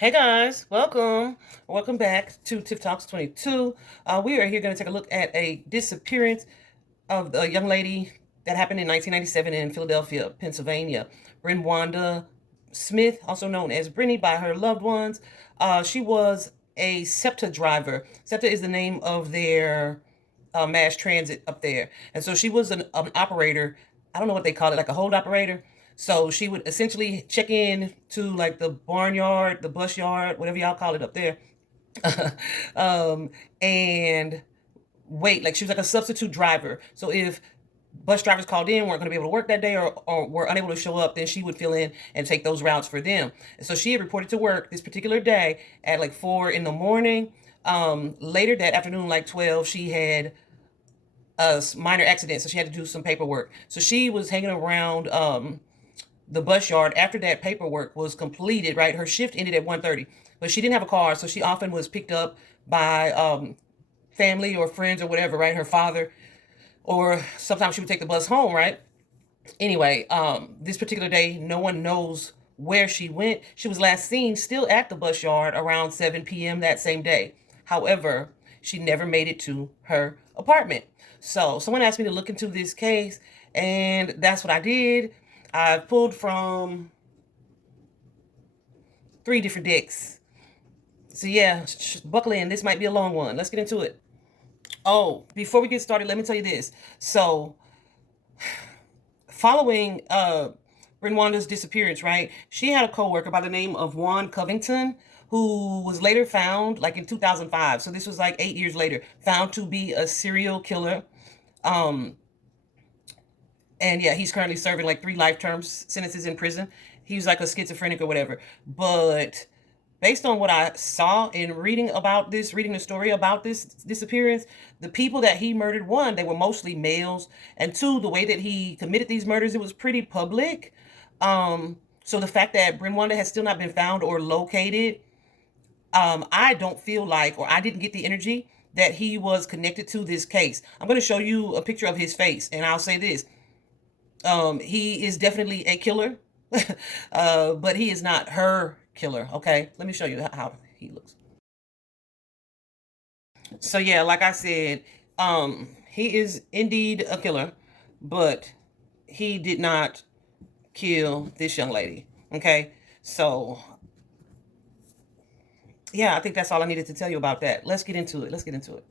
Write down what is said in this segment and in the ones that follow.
Hey guys, welcome back to Tiff Talks 22. We are here going to take a look at a disappearance of a young lady that happened in 1997 in Philadelphia, Pennsylvania. Brenwanda Smith, also known as Brennie by her loved ones. She was a SEPTA driver. SEPTA is the name of their mass transit up there. And so she was an operator. I don't know what they call it, like a hold operator. So she would essentially check in to like the barnyard, the bus yard, whatever y'all call it up there. And wait, like she was like a substitute driver. So if bus drivers called in, weren't going to be able to work that day, or were unable to show up, then she would fill in and take those routes for them. And so she had reported to work this particular day at like 4 in the morning. Later that afternoon, like 12, she had a minor accident, so she had to do some paperwork. So she was hanging around the bus yard after that paperwork was completed, right? Her shift ended at 1:30, but she didn't have a car, so she often was picked up by family or friends or whatever, right? Her father, or sometimes she would take the bus home, right? Anyway, this particular day, no one knows where she went. She was last seen still at the bus yard around 7 p.m. that same day. However, she never made it to her apartment. So someone asked me to look into this case, and that's what I did. I pulled from 3 different decks. So yeah, buckle in. This might be a long one. Let's get into it. Oh, before we get started, let me tell you this. So, following Brenwanda's disappearance, right? She had a coworker by the name of Juan Covington, who was later found, like in 2005. So this was like 8 years later, found to be a serial killer. And yeah, he's currently serving like 3 life term sentences in prison. He was like a schizophrenic or whatever. But based on what I saw in reading the story about this disappearance, the people that he murdered, 1, they were mostly males, and 2, the way that he committed these murders, it was pretty public. So the fact that Brenwanda has still not been found or located, I don't feel like, or I didn't get the energy that he was connected to this case. I'm going to show you a picture of his face, and I'll say this. He is definitely a killer, but he is not her killer. Okay, let me show you how he looks. So yeah, like I said, he is indeed a killer, but he did not kill this young lady. Okay, so yeah, I think that's all I needed to tell you about that. Let's get into it.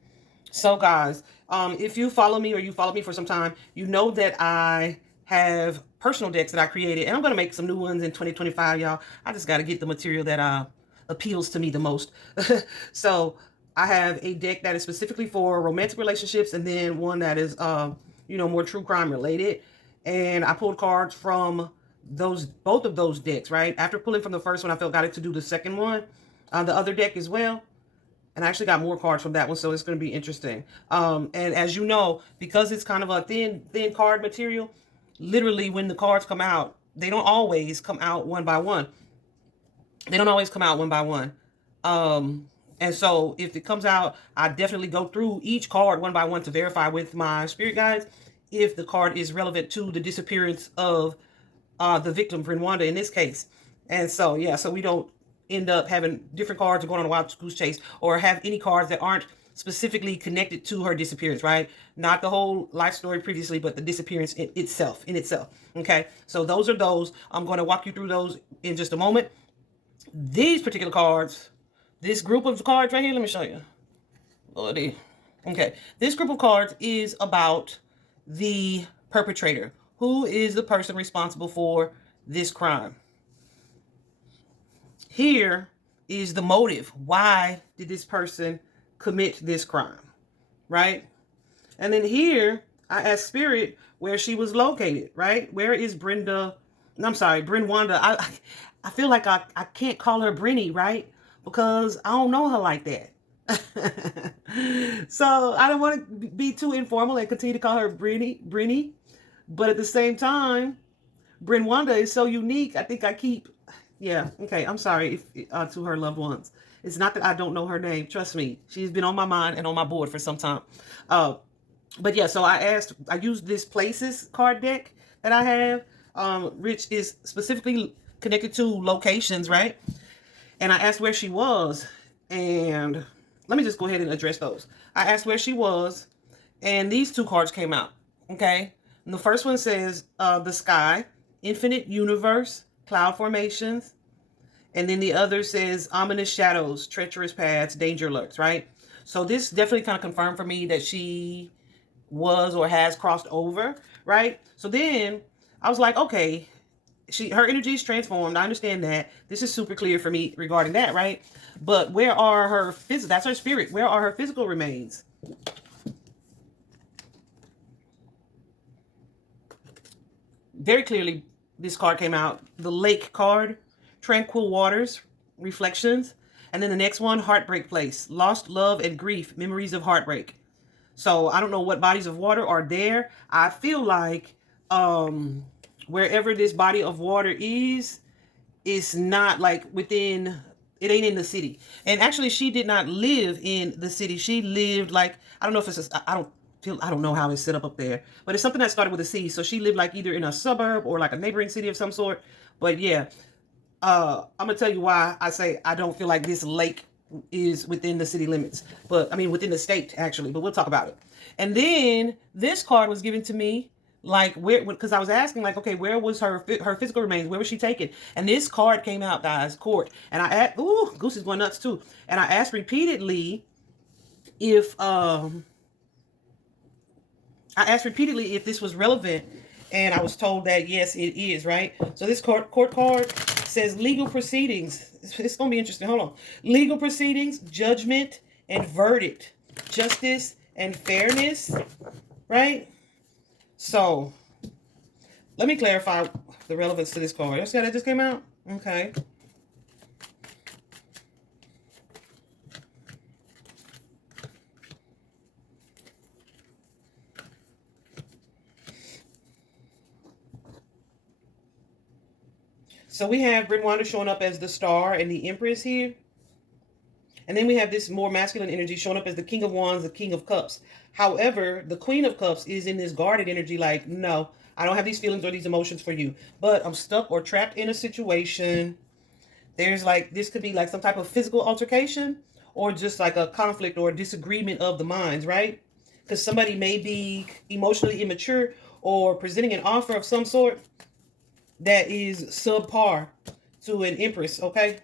So guys, if you follow me or you followed me for some time, you know that I have personal decks that I created, and I'm going to make some new ones in 2025, y'all. I just got to get the material that appeals to me the most. So I have a deck that is specifically for romantic relationships, and then one that is, more true crime related. And I pulled cards from both of those decks, right? After pulling from the first one, I felt got it to do the second one, the other deck as well. And I actually got more cards from that one, so it's going to be interesting. And as you know, because it's kind of a thin card material, literally when the cards come out, they don't always come out one by one. And so if it comes out, I definitely go through each card one by one to verify with my spirit guides if the card is relevant to the disappearance of the victim, Brenwanda, in this case. And so, yeah, so we don't end up having different cards or going on a wild goose chase, or have any cards that aren't specifically connected to her disappearance, right? Not the whole life story previously, but the disappearance in itself. Okay, so those are those. I'm going to walk you through those in just a moment. These particular cards, this group of cards right here, let me show you. Lordy. Okay, this group of cards is about the perpetrator. Who is the person responsible for this crime? Here is the motive. Why did this person commit this crime, right? And then here, I asked Spirit where she was located, right? Where is Brenwanda? I feel like I can't call her Brennie, right? Because I don't know her like that. So I don't want to be too informal and continue to call her Brennie. But at the same time, Brenwanda is so unique. I think I keep... Yeah, okay, I'm sorry to her loved ones. It's not that I don't know her name. Trust me. She's been on my mind and on my board for some time. But yeah, so I used this Places card deck that I have, which is specifically connected to locations, right? And I asked where she was, and let me just go ahead and address those. I asked where she was, and these two cards came out. Okay, and the first one says the sky, infinite universe, cloud formations, and then the other says ominous shadows, treacherous paths, danger lurks. Right. So this definitely kind of confirmed for me that she was or has crossed over. Right. So then I was like, okay, her energy is transformed. I understand that. This is super clear for me regarding that, right? But where are her physical? That's her spirit. Where are her physical remains? Very clearly, this card came out. The lake card, tranquil waters, reflections, and then the next one, heartbreak place, lost love and grief, memories of heartbreak. So I don't know what bodies of water are there. I feel like wherever this body of water is not like within, it ain't in the city. And actually she did not live in the city. She lived like, I don't know if it's I don't know how it's set up there, but it's something that started with a C. So she lived like either in a suburb or like a neighboring city of some sort. But yeah, I'm gonna tell you why I say I don't feel like this lake is within the city limits, but I mean within the state actually, but we'll talk about it. And then this card was given to me like where, because I was asking like, okay, where was her physical remains, where was she taken? And this card came out, guys, court. And I asked, ooh, Goose is going nuts too. And I asked repeatedly if this was relevant, and I was told that yes, it is. Right. So this court card says legal proceedings. It's gonna be interesting. Hold on. Legal proceedings, judgment and verdict, justice and fairness. Right. So let me clarify the relevance to this card. You see how that just came out? Okay. So we have Brenwanda showing up as the star and the Empress here. And then we have this more masculine energy showing up as the King of Wands, the King of Cups. However, the Queen of Cups is in this guarded energy like, no, I don't have these feelings or these emotions for you. But I'm stuck or trapped in a situation. There's like, this could be like some type of physical altercation or just like a conflict or a disagreement of the minds, right? Because somebody may be emotionally immature or presenting an offer of some sort that is subpar to an Empress, okay?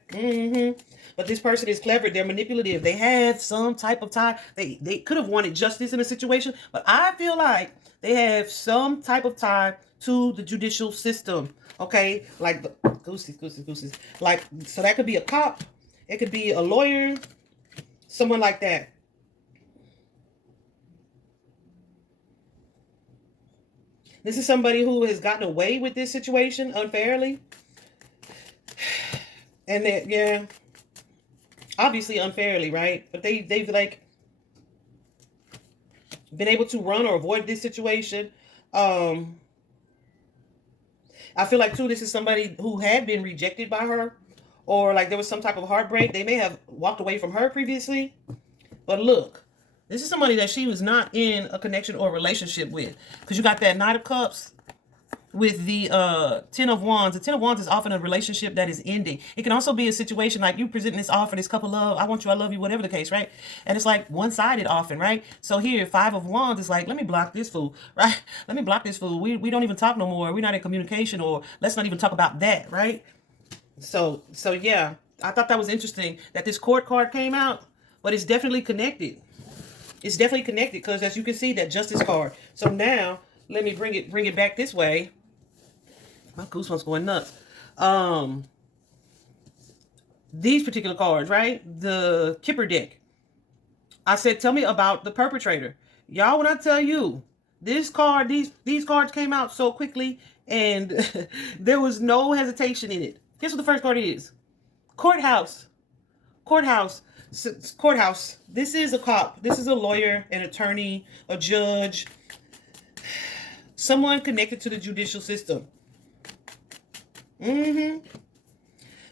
But this person is clever. They're manipulative. They have some type of tie. They could have wanted justice in a situation, but I feel like they have some type of tie to the judicial system, okay? Like the gooses. Like, so that could be a cop. It could be a lawyer, someone like that. This is somebody who has gotten away with this situation unfairly. And that, yeah, obviously unfairly, right? But they've like been able to run or avoid this situation. I feel like too, this is somebody who had been rejected by her, or like there was some type of heartbreak. They may have walked away from her previously. But look, this is somebody that she was not in a connection or relationship with. Because you got that Knight of Cups with the Ten of Wands. The Ten of Wands is often a relationship that is ending. It can also be a situation like you presenting this offer, this couple love, I want you, I love you, whatever the case, right? And it's like one-sided often, right? So here, Five of Wands is like, let me block this fool, right? Let me block this fool. We don't even talk no more. We're not in communication, or let's not even talk about that, right? So yeah, I thought that was interesting that this court card came out, but it's definitely connected. It's definitely connected because as you can see, that Justice card. So now let me bring it back this way. My goosebumps going nuts. These particular cards, right? The Kipper deck. I said, tell me about the perpetrator. Y'all, when I tell you, this card, these cards came out so quickly and there was no hesitation in it. Guess what the first card is? Courthouse. Courthouse. Courthouse. This is a cop. This is a lawyer, an attorney, a judge, someone connected to the judicial system.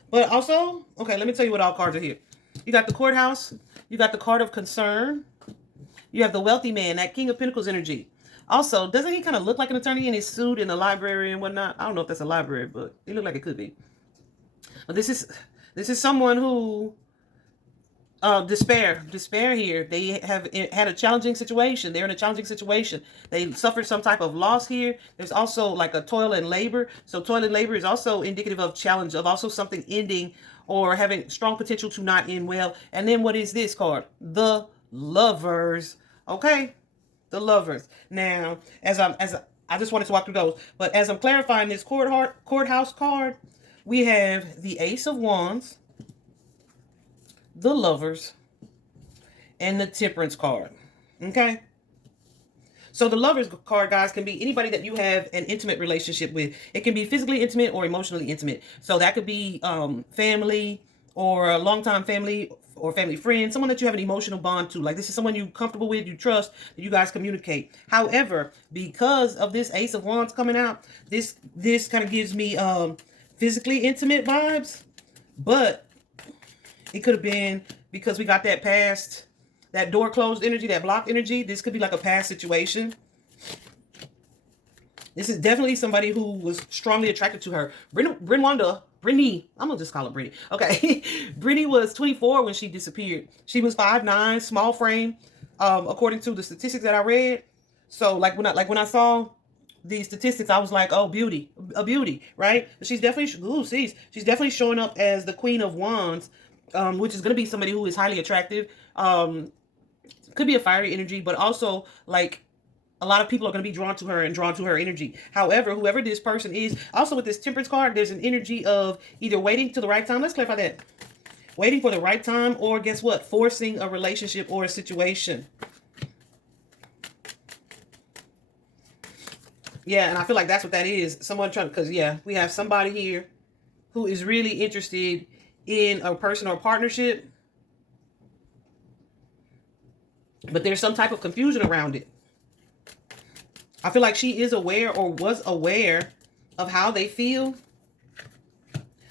But also, okay, let me tell you what all cards are here. You got the courthouse. You got the card of concern. You have the wealthy man, that King of Pentacles energy. Also, doesn't he kind of look like an attorney in his suit in the library and whatnot? I don't know if that's a library, but it looked like it could be. But this is This is someone who despair here. They have had a challenging situation. They're in a challenging situation. They suffered some type of loss here. There's also like a toil and labor. So toil and labor is also indicative of challenge, of also something ending or having strong potential to not end well. And then what is this card? The Lovers. Okay, the Lovers. Now, I just wanted to walk through those, but as I'm clarifying this courthouse card, we have the Ace of Wands, the Lovers, and the Temperance card. Okay, so the Lovers card, guys, can be anybody that you have an intimate relationship with. It can be physically intimate or emotionally intimate. So that could be family or a longtime family or family friend, someone that you have an emotional bond to. Like, this is someone you're comfortable with, you trust, that you guys communicate. However, because of this Ace of Wands coming out, this kind of gives me physically intimate vibes, but it could have been because we got that past, that door closed energy, that blocked energy. This could be like a past situation. This is definitely somebody who was strongly attracted to her. Brennie, I'm going to just call her Brennie. Okay. Brennie was 24 when she disappeared. She was 5'9", small frame, according to the statistics that I read. So like when I saw the statistics, I was like, oh, a beauty, right? But she's definitely, she's definitely showing up as the Queen of Wands, which is going to be somebody who is highly attractive. Could be a fiery energy, but also like a lot of people are going to be drawn to her and drawn to her energy. However, whoever this person is, also with this Temperance card, there's an energy of either waiting to the right time. Let's clarify that. Waiting for the right time, or guess what? Forcing a relationship or a situation. Yeah, and I feel like that's what that is. Someone trying, because yeah, we have somebody here who is really interested in a person or partnership, but there's some type of confusion around it. I feel like she is aware or was aware of how they feel,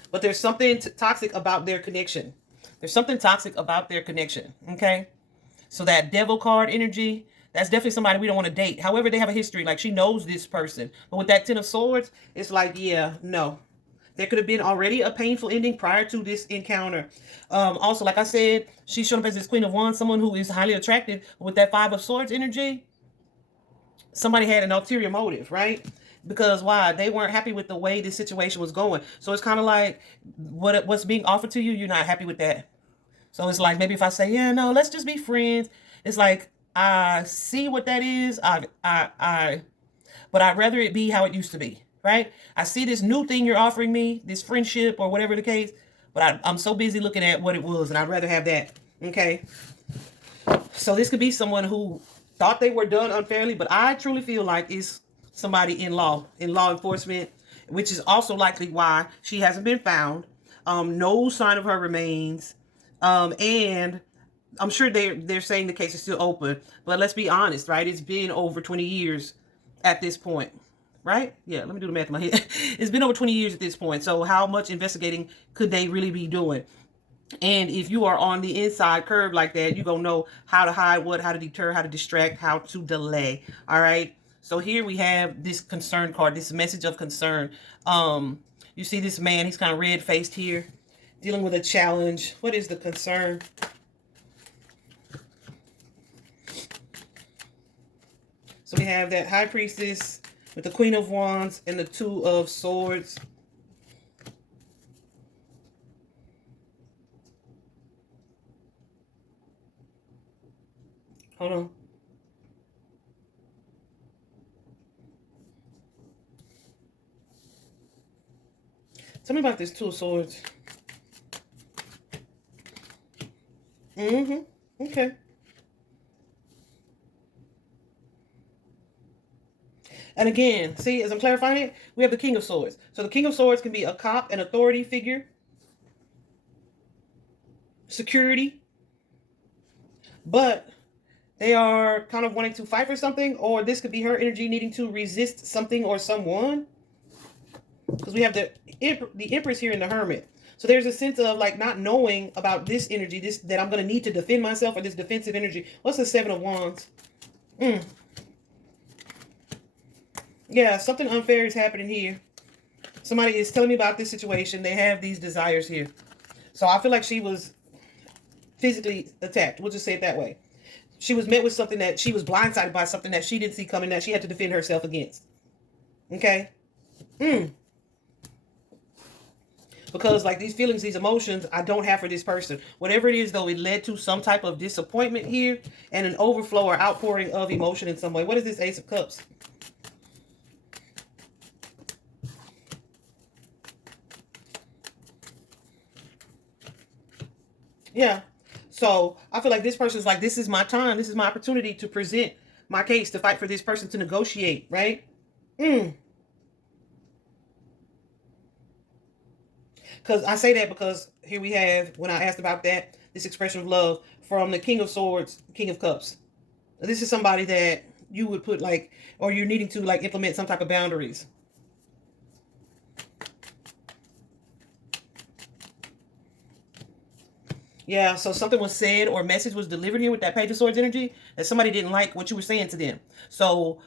but there's something toxic about their connection. There's something toxic about their connection, okay? So that Devil card energy, that's definitely somebody we don't want to date. However, they have a history. Like, she knows this person. But with that Ten of Swords, it's like, yeah, no. There could have been already a painful ending prior to this encounter. Also, like I said, she's shown up as this Queen of Wands, someone who is highly attractive. With that Five of Swords energy, somebody had an ulterior motive, right? Because why? They weren't happy with the way this situation was going. So it's kind of like what's being offered to you, you're not happy with that. So it's like, maybe if I say, yeah, no, let's just be friends. It's like, I see what that is. But I'd rather it be how it used to be, right? I see this new thing you're offering me, this friendship or whatever the case, but I'm so busy looking at what it was, and I'd rather have that, okay? So this could be someone who thought they were done unfairly, but I truly feel like it's somebody in law enforcement, which is also likely why she hasn't been found. No sign of her remains. And I'm sure they're saying the case is still open, but let's be honest, right? It's been over 20 years at this point, right? Yeah, let me do the math in my head. It's been over 20 years at this point. So how much investigating could they really be doing? And if you are on the inside curve like that, you're going to know how to hide what, how to deter, how to distract, how to delay. All right. So here we have this concern card, this message of concern. You see this man, he's kind of red-faced here, dealing with a challenge. What is the concern? So we have that High Priestess with the Queen of Wands and the Two of Swords. Hold on. Tell me about this Two of Swords. Okay. And again, see, as I'm clarifying it, we have the King of Swords. So the King of Swords can be a cop, an authority figure, security, but they are kind of wanting to fight for something, or this could be her energy needing to resist something or someone. Because we have the Empress here in the Hermit. So there's a sense of like not knowing about this energy, that I'm going to need to defend myself, or this defensive energy. What's the Seven of Wands? Yeah, something unfair is happening here. Somebody is telling me about this situation. They have these desires here. So I feel like she was physically attacked. We'll just say it that way. She was met with something that she was blindsided by, something that she didn't see coming, that she had to defend herself against. Okay? Because like these feelings, these emotions, I don't have for this person. Whatever it is, though, it led to some type of disappointment here and an overflow or outpouring of emotion in some way. What is this Ace of Cups? Yeah. So I feel like this person's like, this is my time. This is my opportunity to present my case, to fight for this person, to negotiate, right? Because I say that because here we have, when I asked about that, this expression of love from the King of Swords, King of Cups. This is somebody that you would put like, or you're needing to like implement some type of boundaries. Yeah, so something was said or a message was delivered here with that Page of Swords energy that somebody didn't like what you were saying to them. So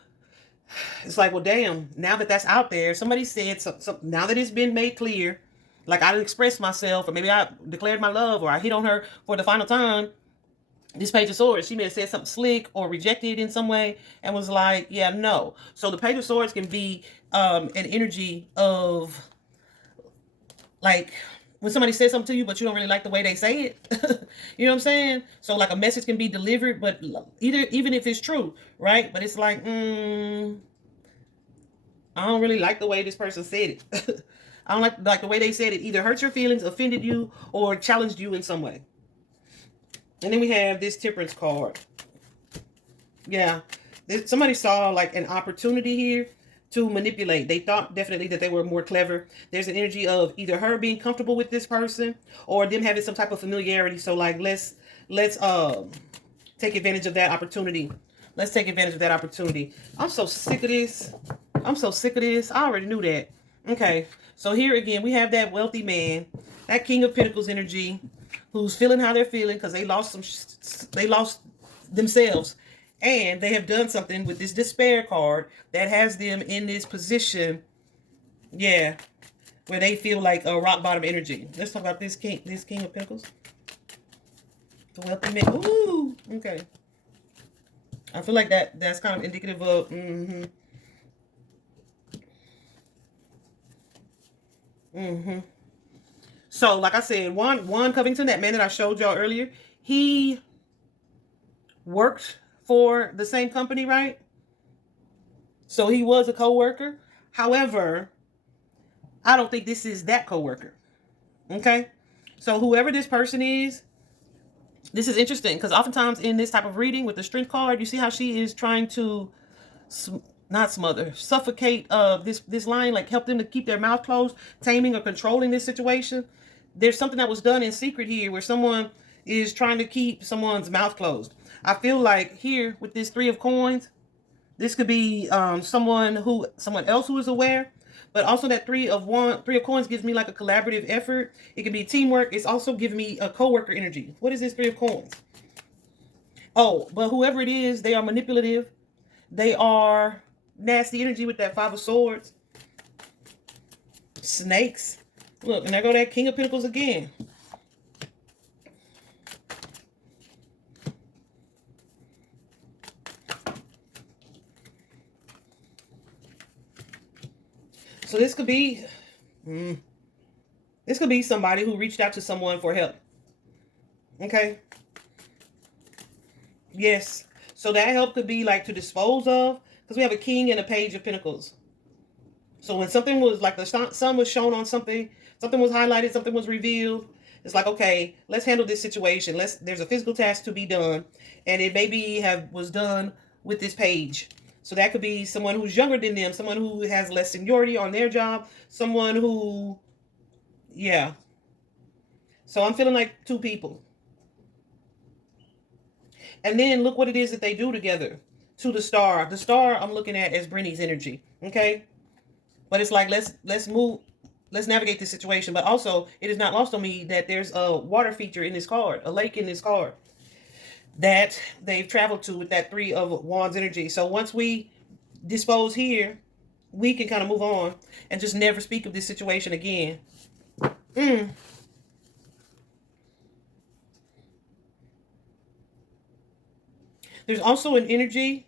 it's like, well, damn, now that that's out there, somebody said something, now that it's been made clear, like I expressed myself, or maybe I declared my love, or I hit on her for the final time. This Page of Swords, she may have said something slick or rejected in some way and was like, yeah, no. So the Page of Swords can be an energy of like when somebody says something to you, but you don't really like the way they say it. You know what I'm saying? So like a message can be delivered, but even if it's true, right? But it's like, I don't really like the way this person said it. I don't like the way they said it. Either hurt your feelings, offended you, or challenged you in some way. And then we have this Temperance card. Yeah. Somebody saw like an opportunity here to manipulate. They thought definitely that they were more clever. There's an energy of either her being comfortable with this person or them having some type of familiarity. So like let's take advantage of that opportunity. Let's take advantage of that opportunity. I'm so sick of this. I'm so sick of this. I already knew that. Okay. So here again, we have that wealthy man, that King of Pentacles energy, who's feeling how they're feeling because they lost themselves. And they have done something with this despair card that has them in this position, yeah, where they feel like a rock bottom energy. Let's talk about this King of Pentacles. The wealthy man. Ooh, okay. I feel like that's kind of indicative of So, like I said, Juan Covington, that man that I showed y'all earlier, he worked for the same company, right? So he was a coworker. However, I don't think this is that coworker. Okay? So whoever this person is, this is interesting because oftentimes in this type of reading with the Strength card, you see how she is trying to not smother, suffocate this line, like help them to keep their mouth closed, taming or controlling this situation. There's something that was done in secret here where someone is trying to keep someone's mouth closed. I feel like here with this Three of Coins, this could be someone else who is aware, but also that Three of Coins gives me like a collaborative effort. It can be teamwork. It's also giving me a coworker energy. What is this Three of Coins? Oh, but whoever it is, they are manipulative. They are nasty energy with that Five of Swords. Snakes. Look, and there go that King of Pentacles again. So this could be somebody who reached out to someone for help. Okay. Yes. So that help could be like to dispose of, because we have a King and a Page of Pentacles. So when something was like the sun was shown on something was highlighted, something was revealed. It's like, okay, let's handle this situation. There's a physical task to be done, and it maybe was done with this page. So that could be someone who's younger than them, someone who has less seniority on their job, someone who, yeah. So I'm feeling like two people. And then look what it is that they do together. To the Star. The Star I'm looking at as Brennie's energy. Okay? But it's like, let's move, let's navigate this situation. But also, it is not lost on me that there's a water feature in this card, a lake in this card, that they've traveled to with that Three of Wands energy. So once we dispose here, we can kind of move on and just never speak of this situation again. There's also an energy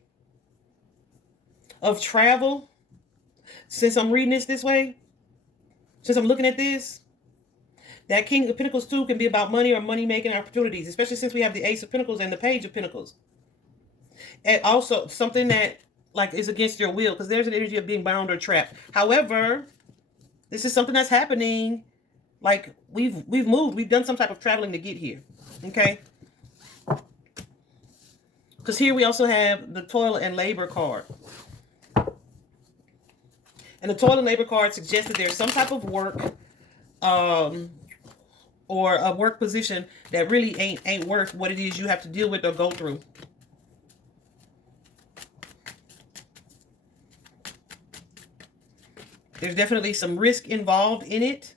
of travel. Since I'm reading this way, since I'm looking at this, that King of Pentacles too can be about money or money-making opportunities, especially since we have the Ace of Pentacles and the Page of Pentacles. And also something that like is against your will, because there's an energy of being bound or trapped. However, this is something that's happening. Like we've moved, we've done some type of traveling to get here. Okay. Because here we also have the Toil and Labor card. And the Toil and Labor card suggests that there's some type of work or a work position that really ain't worth what it is you have to deal with or go through. There's definitely some risk involved in it.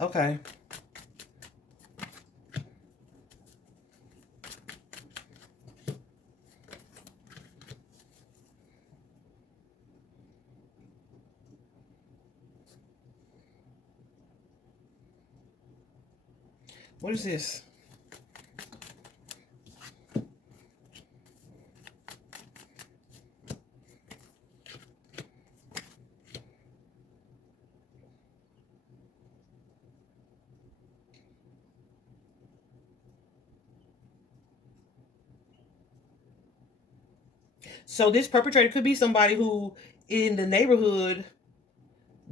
Okay. What is this? So this perpetrator could be somebody who in the neighborhood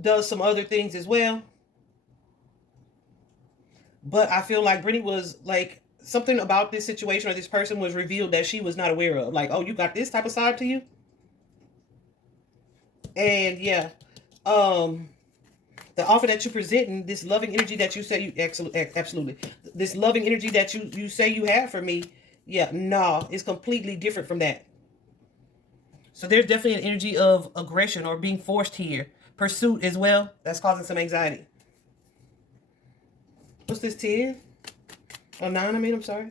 does some other things as well. But I feel like Brennie was like, something about this situation or this person was revealed that she was not aware of. Like, oh, you got this type of side to you? And yeah, the offer that you're presenting, this loving energy that you say you absolutely, this loving energy that you say you have for me, yeah, no, it's completely different from that. So there's definitely an energy of aggression or being forced here. Pursuit as well. That's causing some anxiety. What's this, 10? Or 9, I mean, I'm sorry.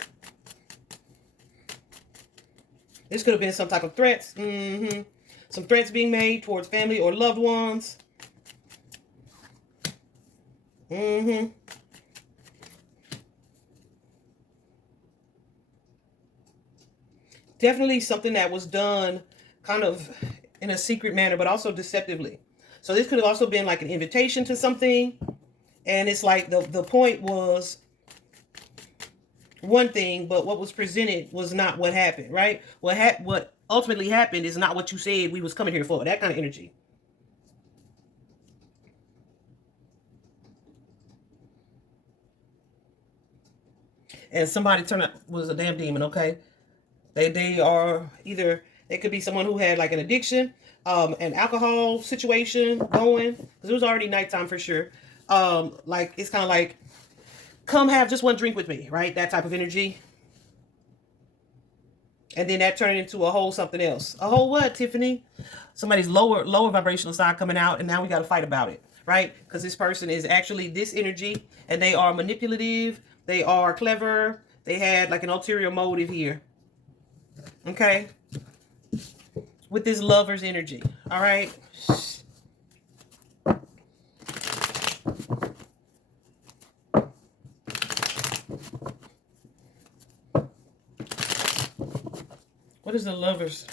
This could have been some type of threats. Some threats being made towards family or loved ones. Definitely something that was done kind of in a secret manner, but also deceptively. So this could have also been like an invitation to something. And it's like the point was one thing, but what was presented was not what happened, right? What ultimately happened is not what you said we was coming here for. That kind of energy. And somebody turned out was a damn demon, okay? They are either, they could be someone who had like an addiction, an alcohol situation going, because it was already nighttime for sure. Like it's kind of like, come have just one drink with me, right? That type of energy. And then that turned into a whole something else. A whole what, Tiffany? Somebody's lower vibrational side coming out, and now we got to fight about it, right? Because this person is actually this energy, and they are manipulative. They are clever. They had like an ulterior motive here. Okay? With this lover's energy. All right? What is the lovers?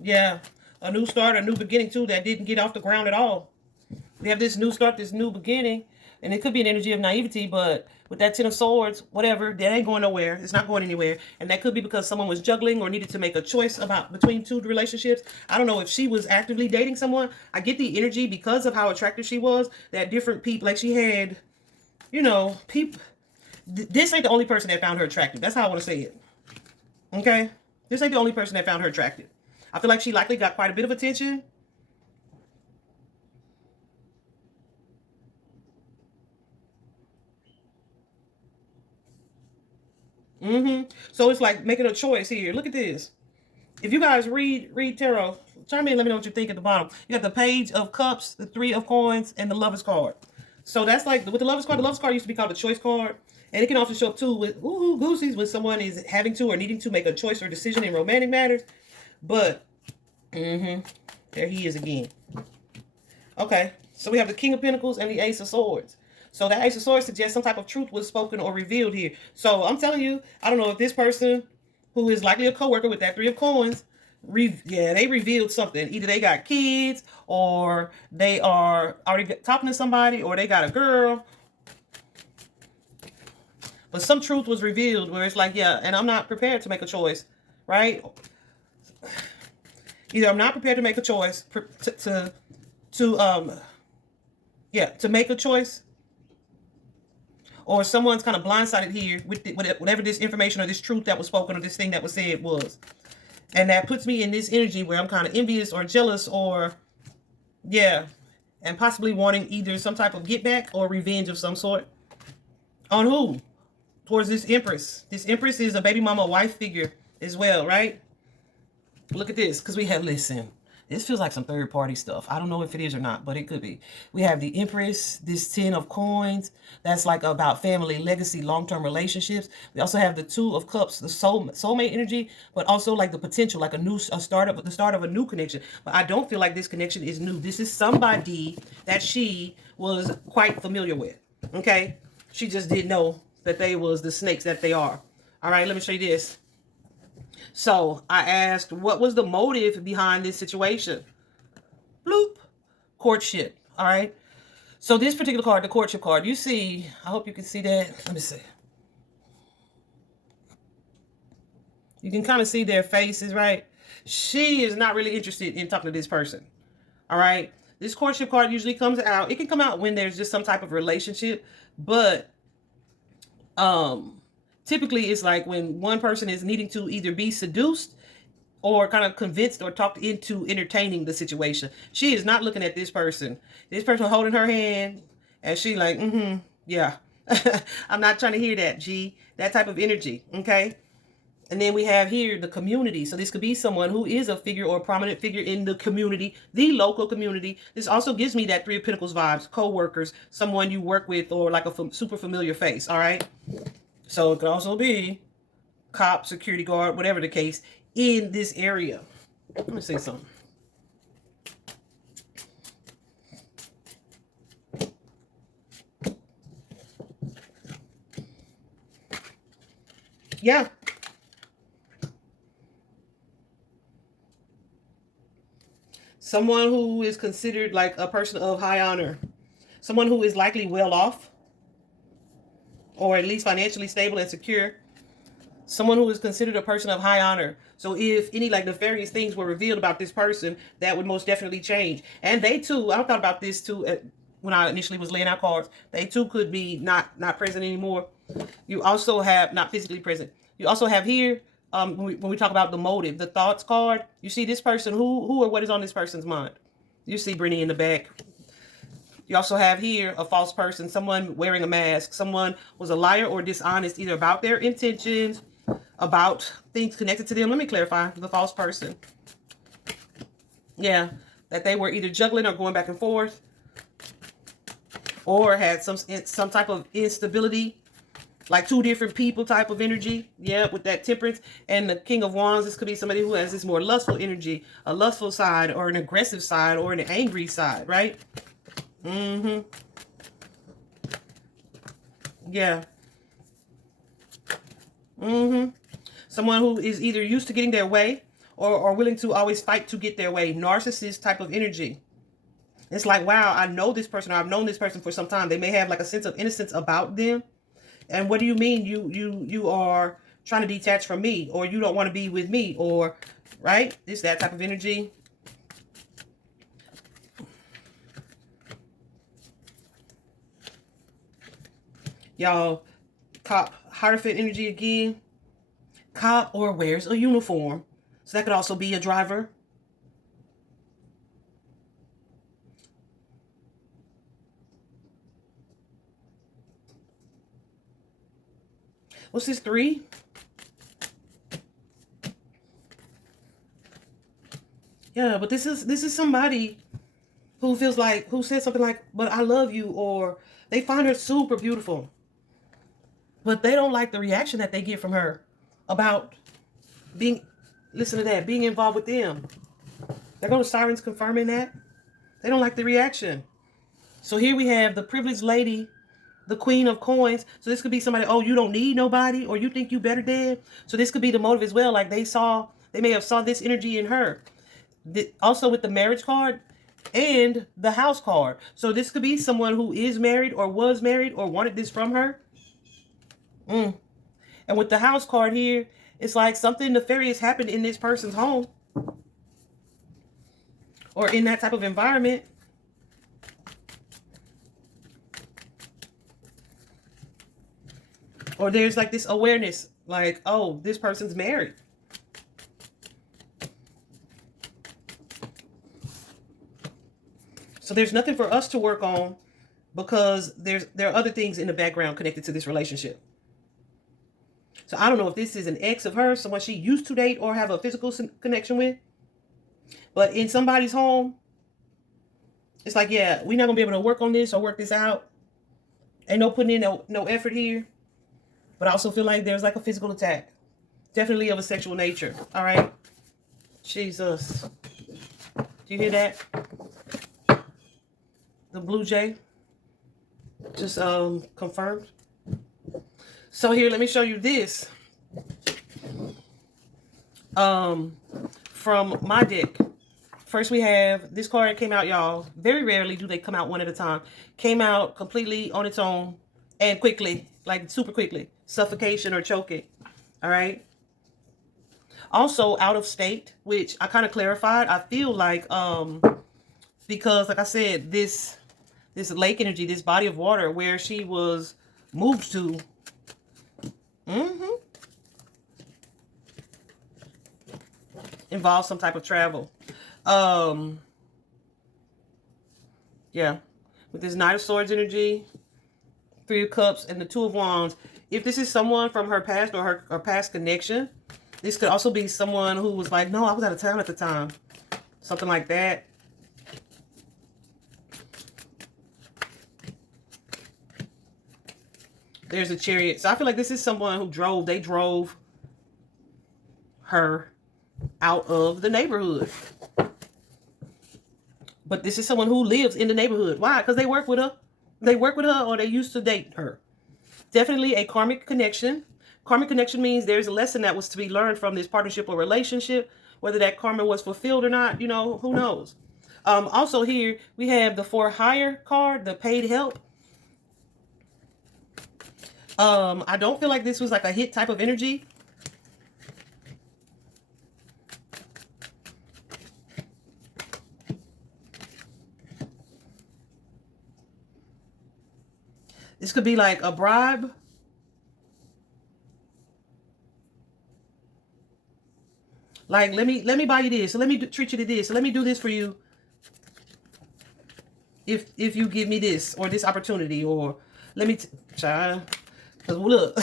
Yeah, a new start, a new beginning too that didn't get off the ground at all. We have this new start, this new beginning, and it could be an energy of naivety, but with that 10 of swords, whatever, that ain't going nowhere. It's not going anywhere. And that could be because someone was juggling or needed to make a choice about between two relationships. I don't know if she was actively dating someone. I get the energy because of how attractive she was, that different people, like she had, you know, people. This ain't the only person that found her attractive. That's how I want to say it. Okay? This ain't the only person that found her attractive. I feel like she likely got quite a bit of attention. So it's like making a choice here. Look at this. If you guys read tarot, chime in, let me know what you think at the bottom. You got the Page of Cups, the 3 of Coins, and the Lover's card. So that's like, with the Lover's card used to be called the Choice card. And it can also show up too with goosies when someone is having to or needing to make a choice or decision in romantic matters. But, there he is again. Okay, so we have the King of Pentacles and the Ace of Swords. So that Ace of Swords suggests some type of truth was spoken or revealed here. So I'm telling you, I don't know if this person, who is likely a coworker with that Three of Coins, they revealed something. Either they got kids, or they are already talking to somebody, or they got a girl. But some truth was revealed where it's like, yeah, and I'm not prepared to make a choice, right? Either I'm not prepared to make a choice to make a choice, or someone's kind of blindsided here with whatever this information or this truth that was spoken or this thing that was said was. And that puts me in this energy where I'm kind of envious or jealous or, and possibly wanting either some type of get back or revenge of some sort. On who? Towards this Empress. This Empress is a baby mama wife figure as well, right? Look at this, because we have, listen, this feels like some third party stuff. I don't know if it is or not, but it could be. We have the Empress, this 10 of Coins. That's like about family, legacy, long-term relationships. We also have the 2 of Cups, the soulmate energy, but also like the potential, like the start of a new connection. But I don't feel like this connection is new. This is somebody that she was quite familiar with, okay? She just didn't know that they was the snakes that they are. All right, let me show you this. So I asked, what was the motive behind this situation? Bloop. Courtship. All right. So this particular card, the courtship card, you see, I hope you can see that. Let me see. You can kind of see their faces, right? She is not really interested in talking to this person. All right. This courtship card usually comes out. It can come out when there's just some type of relationship, but typically it's like when one person is needing to either be seduced or kind of convinced or talked into entertaining the situation. She is not looking at this person. This person holding her hand and she like, yeah. I'm not trying to hear that, G. That type of energy, okay? And then we have here the community. So this could be someone who is a figure or a prominent figure in the community, the local community. This also gives me that 3 of Pentacles vibes, co-workers, someone you work with, or like a super familiar face, all right? So it could also be cop, security guard, whatever the case, in this area. Let me say something. Yeah. Someone who is considered like a person of high honor. Someone who is likely well off, or at least financially stable and secure. Someone who is considered a person of high honor. So if any like nefarious things were revealed about this person, that would most definitely change. And they too, I thought about this too when I initially was laying out cards. They too could be not present anymore. You also have not physically present. You also have here, when we talk about the motive, the thoughts card, you see this person, who or what is on this person's mind. You see Brennie in the back. You also have here a false person, someone wearing a mask. Someone was a liar or dishonest, either about their intentions, about things connected to them. Let me clarify the false person. Yeah, that they were either juggling or going back and forth, or had some type of instability, like 2 different people type of energy. Yeah, with that Temperance and the King of Wands. This could be somebody who has this more lustful energy, a lustful side, or an aggressive side, or an angry side, right? Yeah. Someone who is either used to getting their way or willing to always fight to get their way. Narcissist type of energy. It's like, wow, I know this person, or I've known this person for some time. They may have like a sense of innocence about them. And what do you mean you are trying to detach from me, or you don't want to be with me, or, right? It's that type of energy. Y'all, cop, Hierophant energy again. Cop or wears a uniform. So that could also be a driver. What's this, 3? Yeah, but this is somebody who feels like, who said something like, but I love you, or they find her super beautiful, but they don't like the reaction that they get from her about being, listen to that, being involved with them. They're going to sirens confirming that. They don't like the reaction. So here we have the privileged lady the Queen of Coins. So this could be somebody, oh, you don't need nobody, or you think you better dead. So this could be the motive as well. Like they may have saw this energy in her. Also with the marriage card and the house card. So this could be someone who is married or was married or wanted this from her. And with the house card here, it's like something nefarious happened in this person's home or in that type of environment. Or there's like this awareness, like, oh, this person's married. So there's nothing for us to work on because there are other things in the background connected to this relationship. So I don't know if this is an ex of hers, someone she used to date or have a physical connection with. But in somebody's home, it's like, yeah, we're not going to be able to work on this or work this out. Ain't no putting in no effort here. But I also feel like there's like a physical attack. Definitely of a sexual nature. All right. Jesus. Do you hear that? The blue jay. Just confirmed. So here, let me show you this. From my deck. First we have this card that came out, y'all. Very rarely do they come out one at a time. Came out completely on its own and quickly, like super quickly. Suffocation or choking. All right. Also out of state, which I kind of clarified. I feel like because like I said, this lake energy, this body of water where she was moved to. Involves some type of travel. Yeah. With this Knight of Swords energy, Three of Cups, and the Two of Wands. If this is someone from her past or her past connection, this could also be someone who was like, no, I was out of town at the time. Something like that. There's a Chariot. So I feel like this is someone who they drove her out of the neighborhood. But this is someone who lives in the neighborhood. Why? Because they work with her. They work with her or they used to date her. Definitely a karmic connection. Karmic connection means there's a lesson that was to be learned from this partnership or relationship. Whether that karma was fulfilled or not, you know, who knows? Also here, we have the For Hire card, the paid help. I don't feel like this was like a hit type of energy. This could be like a bribe. Like, let me buy you this. So let me treat you to this. So let me do this for you. If you give me this or this opportunity, or let me child. Cause look,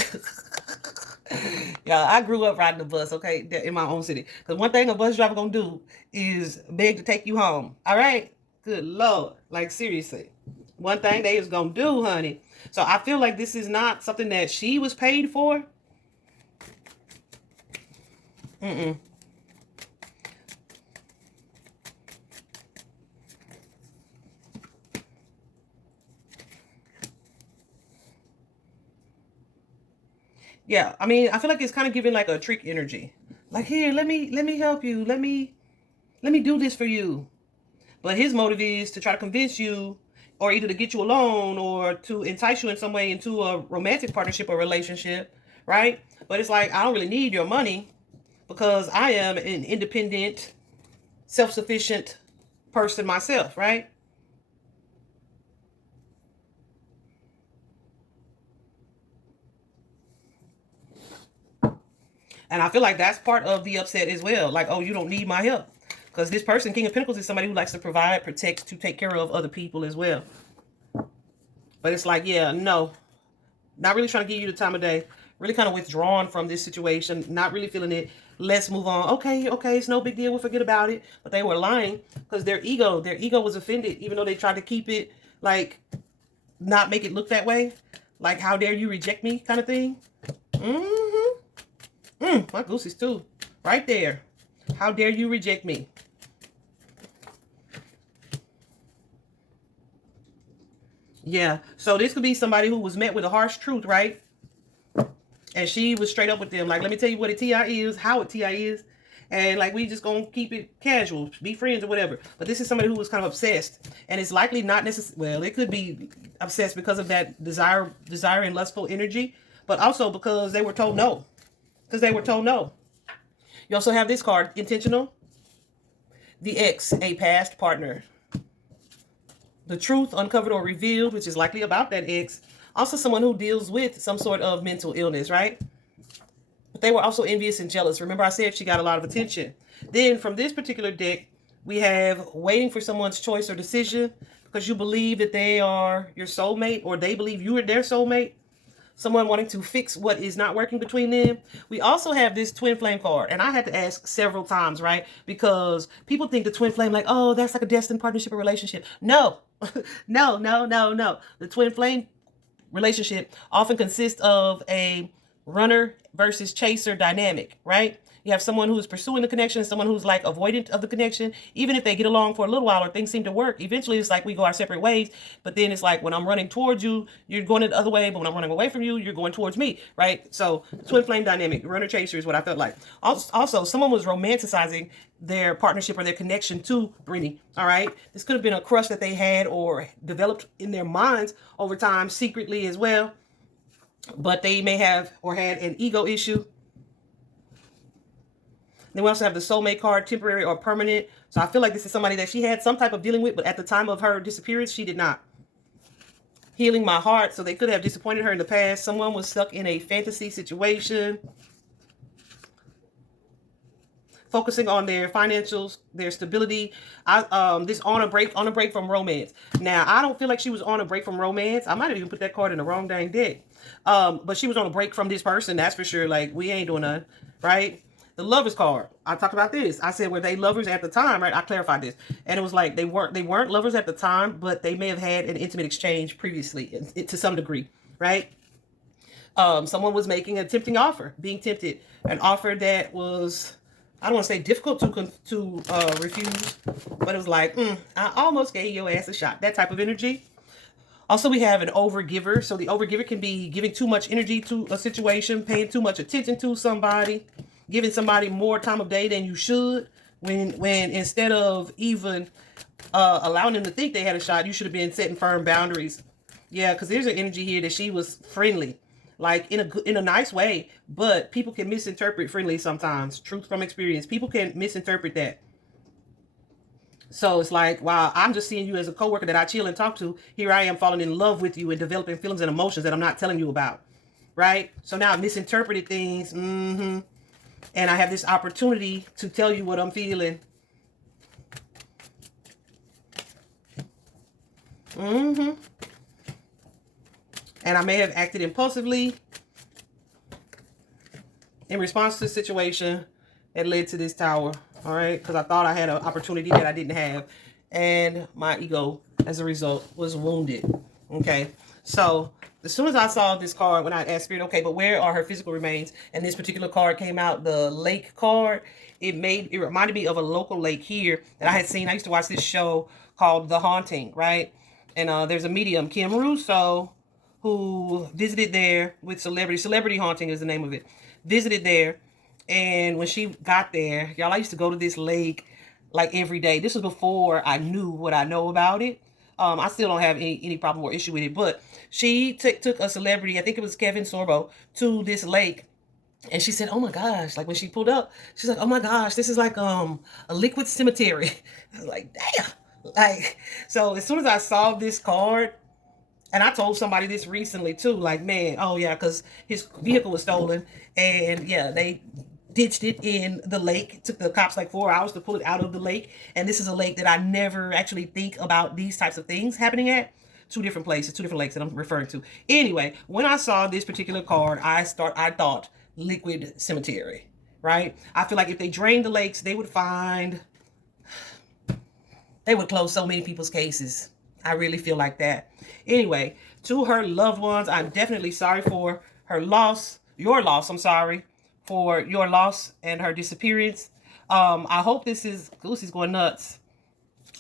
y'all, I grew up riding the bus, okay, in my own city. Cause one thing a bus driver gonna do is beg to take you home. All right, good Lord, like seriously, one thing they is gonna do, honey. So I feel like this is not something that she was paid for. Yeah, I mean, I feel like it's kind of giving like a trick energy. Like, here, let me help you. Let me do this for you. But his motive is to try to convince you, or either to get you alone or to entice you in some way into a romantic partnership or relationship, right? But it's like, I don't really need your money because I am an independent, self-sufficient person myself, right? And I feel like that's part of the upset as well. Like, oh, you don't need my help. Because this person, King of Pentacles, is somebody who likes to provide, protect, to take care of other people as well. But it's like, yeah, no. Not really trying to give you the time of day. Really kind of withdrawn from this situation. Not really feeling it. Let's move on. Okay, it's no big deal. We'll forget about it. But they were lying because their ego was offended. Even though they tried to keep it, like, not make it look that way. Like, how dare you reject me kind of thing. My goosies too. Right there. How dare you reject me? Yeah. So this could be somebody who was met with a harsh truth, right? And she was straight up with them. Like, let me tell you what a TI is, how a TI is. And like, we just gonna keep it casual, be friends or whatever. But this is somebody who was kind of obsessed. And it's likely not necessarily, well, it could be obsessed because of that desire and lustful energy. But also because they were told no. Because they were told no. You also have this card, intentional. The ex, a past partner. The truth uncovered or revealed, which is likely about that ex. Also someone who deals with some sort of mental illness, right? But they were also envious and jealous. Remember I said she got a lot of attention. Then from this particular deck, we have waiting for someone's choice or decision because you believe that they are your soulmate or they believe you are their soulmate. Someone wanting to fix what is not working between them. We also have this twin flame card. And I had to ask several times, right? Because people think the twin flame like, oh, that's like a destined partnership or relationship. No, no, no, no, no. The twin flame relationship often consists of a runner versus chaser dynamic, right? You have someone who's pursuing the connection, someone who's like avoidant of the connection. Even if they get along for a little while or things seem to work, eventually it's like we go our separate ways. But then it's like when I'm running towards you, you're going the other way. But when I'm running away from you, you're going towards me, right? So twin flame dynamic, runner chaser is what I felt like. Also, someone was romanticizing their partnership or their connection to Brennie, all right? This could have been a crush that they had or developed in their minds over time secretly as well. But they may have or had an ego issue. Then we also have the soulmate card, temporary or permanent. So I feel like this is somebody that she had some type of dealing with, but at the time of her disappearance, she did not. Healing my heart. So they could have disappointed her in the past. Someone was stuck in a fantasy situation. Focusing on their financials, their stability. This on a break from romance. Now, I don't feel like she was on a break from romance. I might have even put that card in the wrong dang deck. But she was on a break from this person, that's for sure. Like, we ain't doing nothing, right? The lovers card. I talked about this. I said, were they lovers at the time, right? I clarified this. And it was like they weren't lovers at the time, but they may have had an intimate exchange previously to some degree, right? Someone was making a tempting offer, being tempted. An offer that was, I don't want to say difficult to refuse, but it was like, I almost gave your ass a shot. That type of energy. Also, we have an overgiver. So the overgiver can be giving too much energy to a situation, paying too much attention to somebody, giving somebody more time of day than you should. When instead of even allowing them to think they had a shot, you should have been setting firm boundaries. Yeah, because there's an energy here that she was friendly, like in a nice way, but people can misinterpret friendly sometimes. Truth from experience. People can misinterpret that. So it's like, wow, I'm just seeing you as a coworker that I chill and talk to. Here I am falling in love with you and developing feelings and emotions that I'm not telling you about, right? So now I've misinterpreted things, and I have this opportunity to tell you what I'm feeling. And I may have acted impulsively in response to the situation that led to this tower. All right, because I thought I had an opportunity that I didn't have, and my ego, as a result, was wounded. Okay, so as soon as I saw this card, when I asked Spirit, okay, but where are her physical remains? And this particular card came out, the lake card. It reminded me of a local lake here that I had seen. I used to watch this show called The Haunting, right? And there's a medium, Kim Russo, who visited there with celebrity. Celebrity Haunting is the name of it. Visited there. And when she got there, y'all, I used to go to this lake like every day. This was before I knew what I know about it. I still don't have any problem or issue with it. But she took a celebrity, I think it was Kevin Sorbo, to this lake. And she said, oh my gosh, like when she pulled up, she's like, oh my gosh, this is like a liquid cemetery. I was like, damn. Like, so as soon as I saw this card, and I told somebody this recently too, like, man, oh yeah, because his vehicle was stolen. And yeah, they ditched it in the lake. It took the cops like 4 hours to pull it out of the lake. And this is a lake that I never actually think about these types of things happening at. Two different places, two different lakes that I'm referring to. Anyway, when I saw this particular card, I thought liquid cemetery, right? I feel like if they drained the lakes, they would close so many people's cases. I really feel like that. Anyway, to her loved ones, I'm definitely sorry for her loss, your loss, I'm sorry, for your loss and her disappearance. I hope this is, Lucy's going nuts.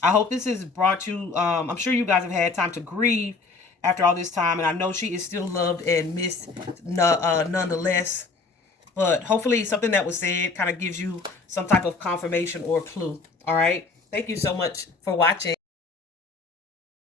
I hope this has brought you, I'm sure you guys have had time to grieve after all this time. And I know she is still loved and missed nonetheless. But hopefully something that was said kind of gives you some type of confirmation or clue. All right. Thank you so much for watching.